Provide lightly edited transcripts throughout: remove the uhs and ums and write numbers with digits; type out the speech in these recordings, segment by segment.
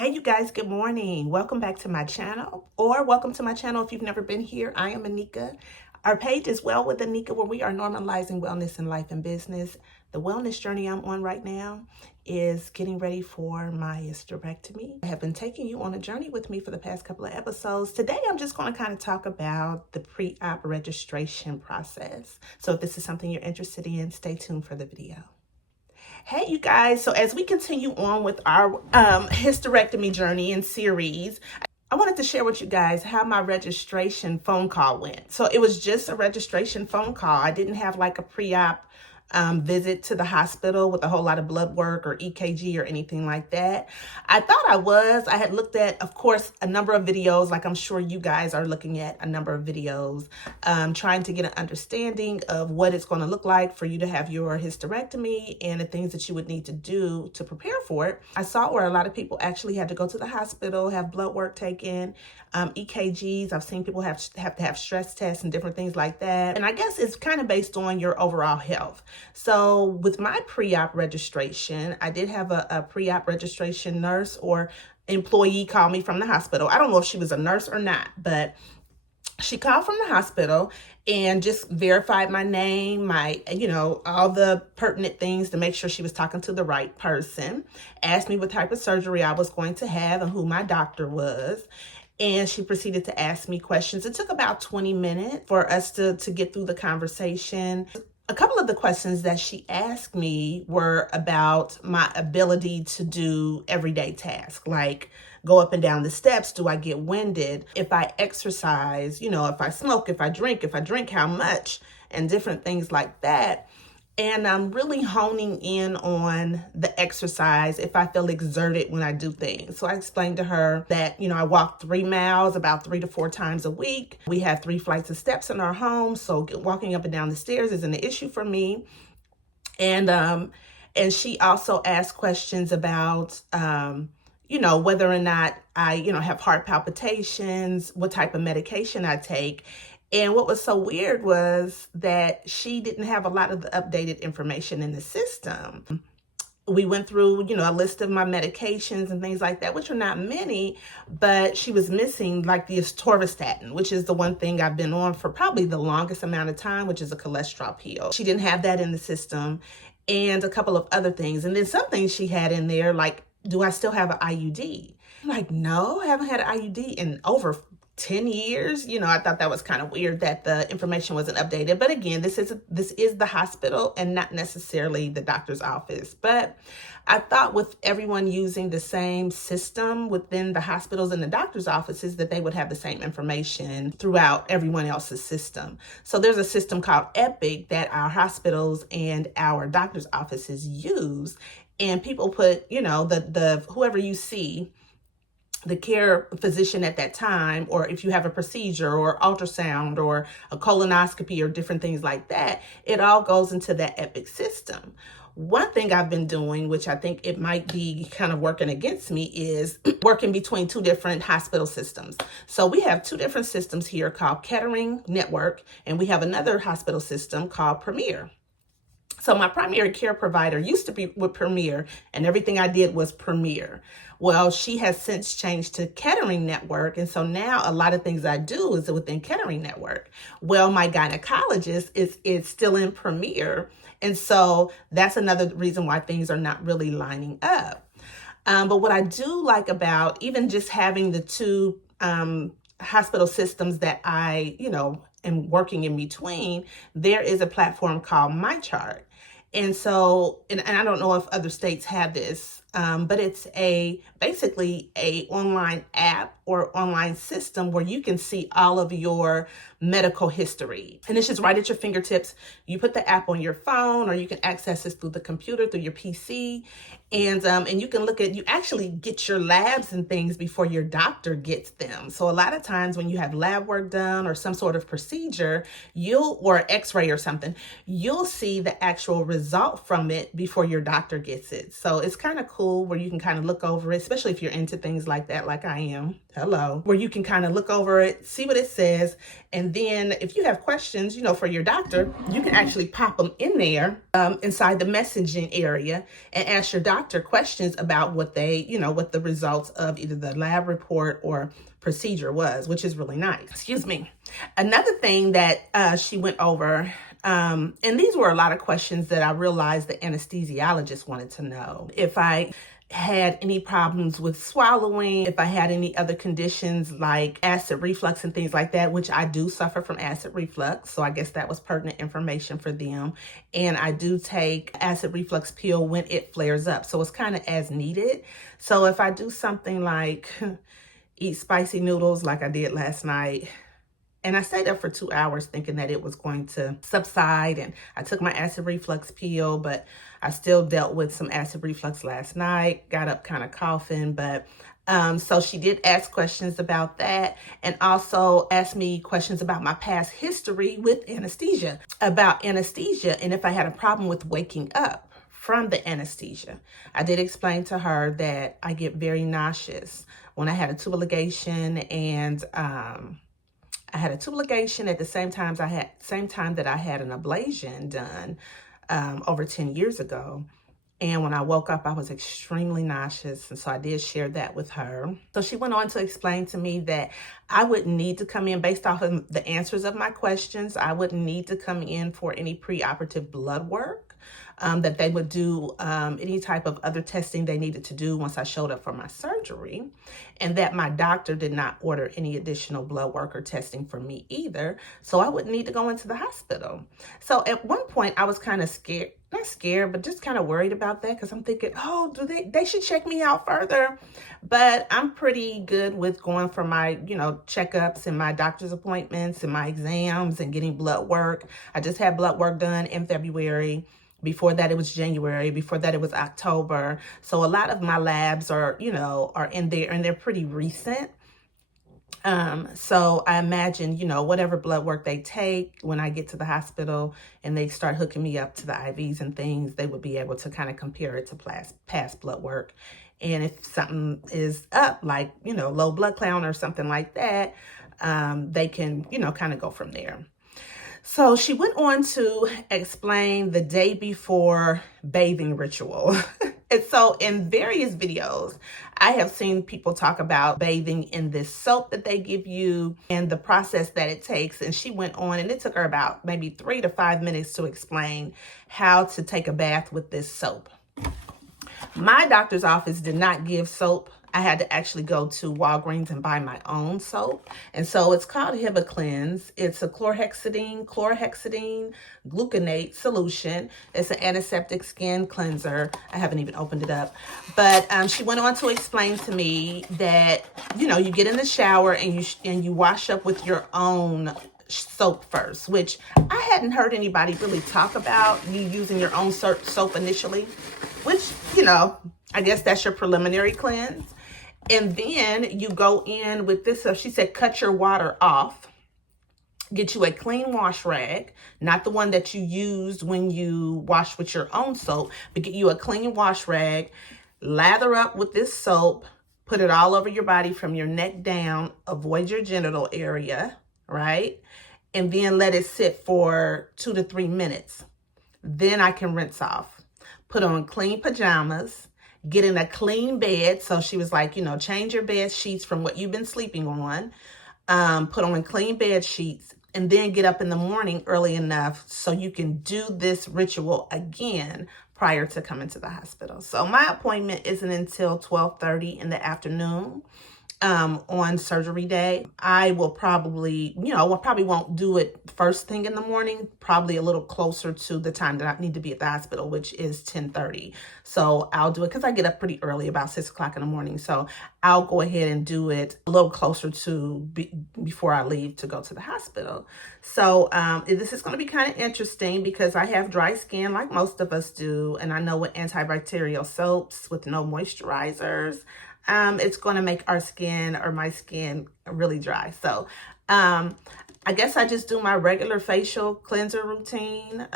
Hey you guys, good morning. Welcome back to my channel, or welcome to my channel if you've never been here. I am Anika. Our page is Well with Anika, where we are normalizing wellness in life and business. The wellness journey I'm on right now is getting ready for my hysterectomy. I have been taking you on a journey with me for the past couple of episodes. Today, I'm just going to kind of talk about the pre-op registration process. So if this is something you're interested in, stay tuned for the video. Hey you guys, so as we continue on with our hysterectomy journey and series, I wanted to share with you guys how my registration phone call went. So it was just a registration phone call. I didn't have like a pre-op visit to the hospital with a whole lot of blood work or EKG or anything like that. I thought I had looked at, of course, a number of videos, like I'm sure you guys are looking at a number of videos, trying to get an understanding of what it's going to look like for you to have your hysterectomy and the things that you would need to do to prepare for it. I saw where a lot of people actually had to go to the hospital, have blood work taken, EKGs. I've seen people have to have stress tests and different things like that. And I guess it's kind of based on your overall health. So with my pre-op registration, I did have a pre-op registration nurse or employee call me from the hospital. I don't know if she was a nurse or not, but she called from the hospital and just verified my name, all the pertinent things to make sure she was talking to the right person, asked me what type of surgery I was going to have and who my doctor was. And she proceeded to ask me questions. It took about 20 minutes for us to get through the conversation. A couple of the questions that she asked me were about my ability to do everyday tasks, like go up and down the steps. Do I get winded? If I exercise, if I smoke, if I drink, how much, and different things like that. And I'm really honing in on the exercise if I feel exerted when I do things. So I explained to her that, I walk 3 miles about 3 to 4 times a week. We have 3 flights of steps in our home. So walking up and down the stairs isn't an issue for me. And she also asked questions about, whether or not I, have heart palpitations, what type of medication I take. And what was so weird was that she didn't have a lot of the updated information in the system. We went through, a list of my medications and things like that, which are not many, but she was missing like the atorvastatin, which is the one thing I've been on for probably the longest amount of time, which is a cholesterol pill. She didn't have that in the system, and a couple of other things. And then some things she had in there, like, do I still have an IUD? I'm like, no, I haven't had an IUD in over 10 years. I thought that was kind of weird that the information wasn't updated. But again, this is the hospital and not necessarily the doctor's office. But I thought with everyone using the same system within the hospitals and the doctor's offices that they would have the same information throughout everyone else's system. So there's a system called Epic that our hospitals and our doctor's offices use. And people put, the whoever you see, the care physician at that time, or if you have a procedure or ultrasound or a colonoscopy or different things like that, it all goes into that Epic system. One thing I've been doing, which I think it might be kind of working against me, is working between 2 different hospital systems. So we have 2 different systems here called Kettering Network, and we have another hospital system called Premier. So my primary care provider used to be with Premier, and everything I did was Premier. Well, she has since changed to Kettering Network, and so now a lot of things I do is within Kettering Network. Well, my gynecologist is still in Premier, and so that's another reason why things are not really lining up. But what I do like about even just having the 2 hospital systems that I, am working in between, there is a platform called MyChart. And so, and I don't know if other states have this, but it's basically a online app or online system where you can see all of your medical history. And it's just right at your fingertips. You put the app on your phone, or you can access this through the computer, through your PC. And you can you actually get your labs and things before your doctor gets them. So a lot of times when you have lab work done or some sort of procedure, or x-ray or something, you'll see the actual result from it before your doctor gets it. So it's kind of cool where you can kind of look over it, especially if you're into things like that, like I am. Hello. Where you can kind of look over it, see what it says. And then if you have questions, for your doctor, you can actually pop them in there inside the messaging area and ask your doctor doctor questions about what they, what the results of either the lab report or procedure was, which is really nice. Excuse me. Another thing that she went over, and these were a lot of questions that I realized the anesthesiologist wanted to know. If I had any problems with swallowing, if I had any other conditions like acid reflux and things like that, which I do suffer from acid reflux. So I guess that was pertinent information for them. And I do take acid reflux pill when it flares up. So it's kind of as needed. So if I do something like eat spicy noodles like I did last night, and I stayed up for 2 hours thinking that it was going to subside, and I took my acid reflux pill, but I still dealt with some acid reflux last night, got up kind of coughing, but so she did ask questions about that, and also asked me questions about my past history with anesthesia, about anesthesia, and if I had a problem with waking up from the anesthesia. I did explain to her that I get very nauseous when I had a tubal ligation, and I had a tubal ligation at the same time that I had an ablation done over 10 years ago. And when I woke up, I was extremely nauseous. And so I did share that with her. So she went on to explain to me that I wouldn't need to come in based off of the answers of my questions. I wouldn't need to come in for any preoperative blood work. That they would do any type of other testing they needed to do once I showed up for my surgery, and that my doctor did not order any additional blood work or testing for me either, so I wouldn't need to go into the hospital. So at one point I was kind of scared, not scared, but just kind of worried about that, because I'm thinking, oh, they should check me out further. But I'm pretty good with going for my, checkups and my doctor's appointments and my exams and getting blood work. I just had blood work done in February. Before that, it was January. Before that, it was October. So a lot of my labs are, are in there, and they're pretty recent. So I imagine, whatever blood work they take when I get to the hospital and they start hooking me up to the IVs and things, they would be able to kind of compare it to past blood work. And if something is up, like, low blood count or something like that, they can, kind of go from there. So she went on to explain the day before bathing ritual. And so in various videos, I have seen people talk about bathing in this soap that they give you and the process that it takes. And she went on, and it took her about maybe 3 to 5 minutes to explain how to take a bath with this soap. My doctor's office did not give soap. I had to actually go to Walgreens and buy my own soap. And so it's called Hibiclens. It's a chlorhexidine gluconate solution. It's an antiseptic skin cleanser. I haven't even opened it up. But she went on to explain to me that, you get in the shower and you wash up with your own soap first, which I hadn't heard anybody really talk about, you using your own soap initially, which, I guess that's your preliminary cleanse. And then you go in with this stuff. She said, cut your water off. Get you a clean wash rag, not the one that you used when you washed with your own soap, but get you a clean wash rag, lather up with this soap, put it all over your body from your neck down, avoid your genital area, right? And then let it sit for 2 to 3 minutes. Then I can rinse off. Put on clean pajamas. Get in a clean bed. So she was like, change your bed sheets from what you've been sleeping on. Put on clean bed sheets, and then get up in the morning early enough so you can do this ritual again prior to coming to the hospital. So my appointment isn't until 12:30 in the afternoon. On surgery day. I will probably, probably won't do it first thing in the morning, probably a little closer to the time that I need to be at the hospital, which is 10:30. So I'll do it because I get up pretty early, about 6 o'clock in the morning. So I'll go ahead and do it a little closer to before I leave to go to the hospital. So this is going to be kind of interesting because I have dry skin like most of us do. And I know with antibacterial soaps with no moisturizers, it's going to make our skin or my skin really dry. So I guess I just do my regular facial cleanser routine.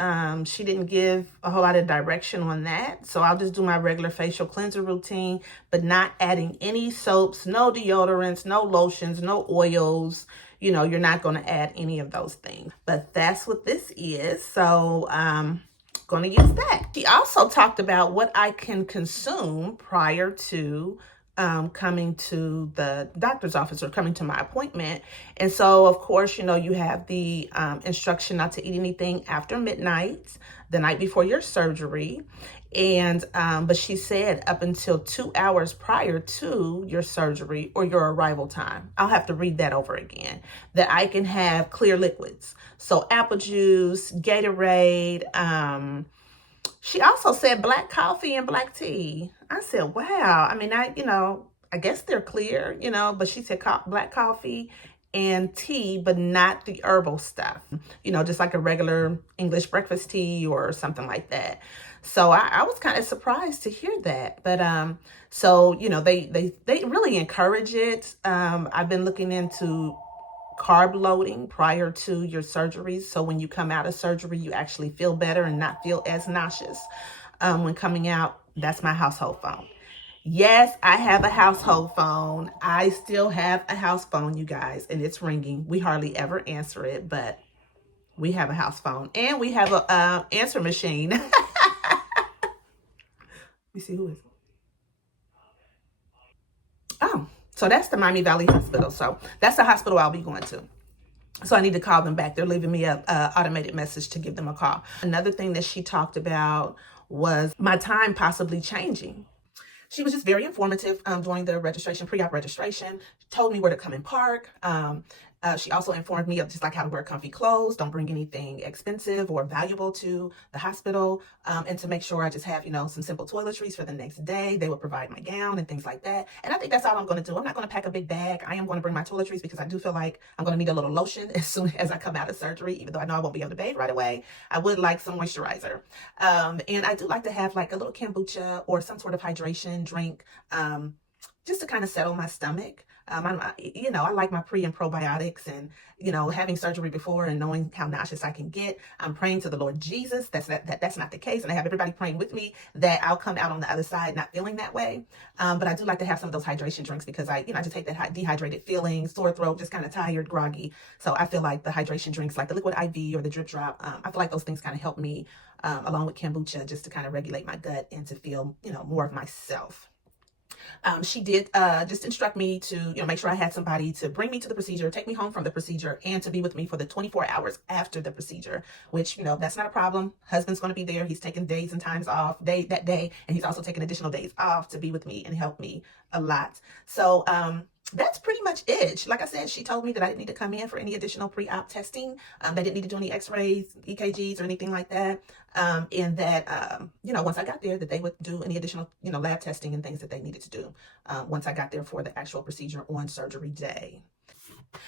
She didn't give a whole lot of direction on that. So I'll just do my regular facial cleanser routine, but not adding any soaps, no deodorants, no lotions, no oils. You're not going to add any of those things. But that's what this is. So going to use that. She also talked about what I can consume prior to coming to the doctor's office or coming to my appointment. And so, of course, you know, you have the instruction not to eat anything after midnight, the night before your surgery. And but she said up until 2 hours prior to your surgery or your arrival time, I'll have to read that over again, that I can have clear liquids. So apple juice, Gatorade. She also said black coffee and black tea. I said, wow. I mean, I guess they're clear, but she said black coffee and tea, but not the herbal stuff, just like a regular English breakfast tea or something like that. So I was kind of surprised to hear that. But so, they really encourage it. I've been looking into carb loading prior to your surgeries. So when you come out of surgery, you actually feel better and not feel as nauseous when coming out. That's my household phone. Yes, I have a household phone. I still have a house phone, you guys, and it's ringing. We hardly ever answer it, but we have a house phone and we have a answer machine. Let me see who is. Oh, so that's the Miami Valley Hospital. So that's the hospital I'll be going to. So I need to call them back. They're leaving me a automated message to give them a call. Another thing that she talked about was my time possibly changing. She was just very informative during the registration, pre-op registration. She told me where to come and park. She also informed me of just like how to wear comfy clothes, don't bring anything expensive or valuable to the hospital, and to make sure I just have, some simple toiletries for the next day. They would provide my gown and things like that. And I think that's all I'm going to do. I'm not going to pack a big bag. I am going to bring my toiletries because I do feel like I'm going to need a little lotion as soon as I come out of surgery, even though I know I won't be able to bathe right away. I would like some moisturizer. And I do like to have like a little kombucha or some sort of hydration drink, just to kind of settle my stomach. I like my pre and probiotics, and, having surgery before and knowing how nauseous I can get. I'm praying to the Lord Jesus. That's not the case. And I have everybody praying with me that I'll come out on the other side not feeling that way. But I do like to have some of those hydration drinks because I just hate that dehydrated feeling, sore throat, just kind of tired, groggy. So I feel like the hydration drinks like the liquid IV or the drip drop, I feel like those things kind of help me, along with kombucha, just to kind of regulate my gut and to feel, more of myself. She did just instruct me to, make sure I had somebody to bring me to the procedure, take me home from the procedure, and to be with me for the 24 hours after the procedure, which, that's not a problem. Husband's going to be there. He's taking days and times off that day, and he's also taking additional days off to be with me and help me a lot. So, that's pretty much it. Like I said, she told me that I didn't need to come in for any additional pre-op testing. They didn't need to do any x-rays, EKGs, or anything like that. And that, once I got there, that they would do any additional, lab testing and things that they needed to do once I got there for the actual procedure on surgery day.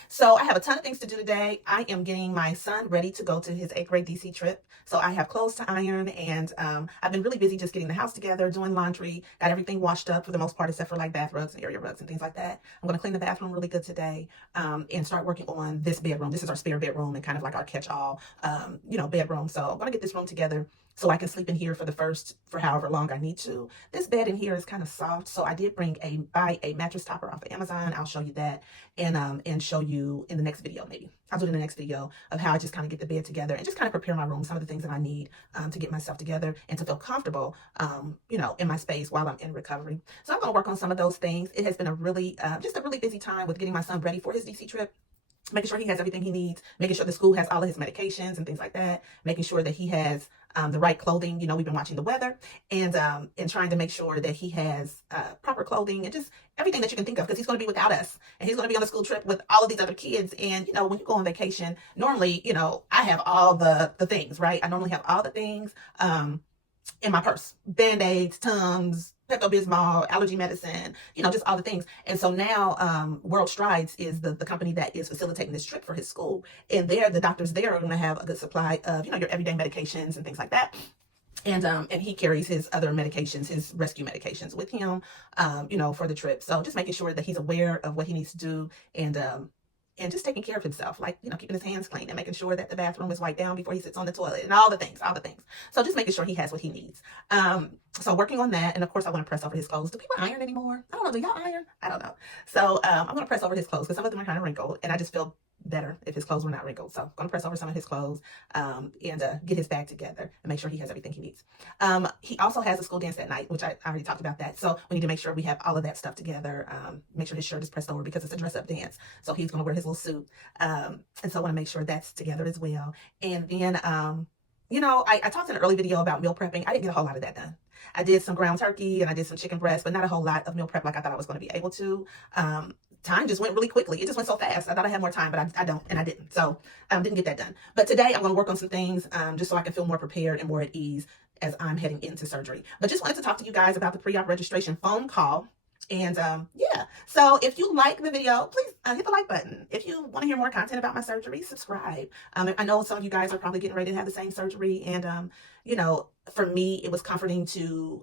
So I have a ton of things to do today. I am getting my son ready to go to his 8th grade DC trip. So I have clothes to iron, and I've been really busy just getting the house together, doing laundry, got everything washed up for the most part, except for like bath rugs and area rugs and things like that. I'm going to clean the bathroom really good today, and start working on this bedroom. This is our spare bedroom and kind of like our catch-all, bedroom. So I'm going to get this room together so I can sleep in here for however long I need to. This bed in here is kind of soft, so I did buy a mattress topper off of Amazon. I'll show you that and show you in the next video. Maybe I'll do it in the next video of how I just kind of get the bed together and just kind of prepare my room, some of the things that I need to get myself together and to feel comfortable, in my space while I'm in recovery. So I'm going to work on some of those things. It has been a really busy time with getting my son ready for his DC trip, making sure he has everything he needs, making sure the school has all of his medications and things like that, making sure that he has the right clothing. We've been watching the weather and trying to make sure that he has proper clothing and just everything that you can think of, because he's going to be without us and he's going to be on a school trip with all of these other kids. And, when you go on vacation, normally, I have all the things, right? I normally have all the things in my purse: Band-Aids, Tums, Pepto-Bismol, allergy medicine, just all the things. And so now World Strides is the company that is facilitating this trip for his school. And the doctors there are going to have a good supply of, your everyday medications and things like that. And he carries his other medications, his rescue medications with him, for the trip. So just making sure that he's aware of what he needs to do, and just taking care of himself, like, keeping his hands clean and making sure that the bathroom is wiped down before he sits on the toilet and all the things. So just making sure he has what he needs. So working on that. And of course I want to press over his clothes. Do people iron anymore? I don't know. Do y'all iron? I don't know. So I'm going to press over his clothes because some of them are kind of wrinkled and I just feel better if his clothes were not wrinkled. So I'm going to press over some of his clothes and get his bag together and make sure he has everything he needs. He also has a school dance that night, which I already talked about that. So we need to make sure we have all of that stuff together. Make sure his shirt is pressed over because it's a dress-up dance. So he's going to wear his little suit. And so I want to make sure that's together as well. And then, you know, I talked in an early video about meal prepping. I didn't get a whole lot of that done. I did some ground turkey and I did some chicken breast, but not a whole lot of meal prep like I thought I was going to be able to. Time just went really quickly. It just went so fast. I thought I had more time, but I don't, and I didn't. So didn't get that done. But today I'm going to work on some things just so I can feel more prepared and more at ease as I'm heading into surgery. But just wanted to talk to you guys about the pre-op registration phone call. And yeah, so if you like the video, please hit the like button. If you want to hear more content about my surgery, subscribe. I know some of you guys are probably getting ready to have the same surgery. And, you know, for me, it was comforting to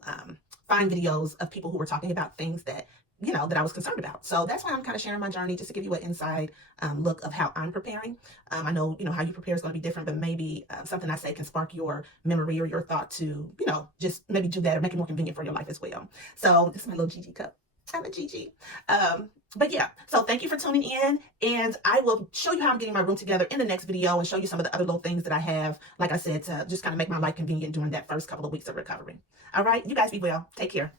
find videos of people who were talking about things that, you know, that I was concerned about. So that's why I'm kind of sharing my journey, just to give you an inside look of how I'm preparing. I know, you know, how you prepare is going to be different, but maybe something I say can spark your memory or your thought to, you know, just maybe do that or make it more convenient for your life as well. So this is my little Gigi cup. I'm a Gigi. But yeah, so thank you for tuning in, and I will show you how I'm getting my room together in the next video and show you some of the other little things that I have, like I said, to just kind of make my life convenient during that first couple of weeks of recovery. All right, you guys be well. Take care.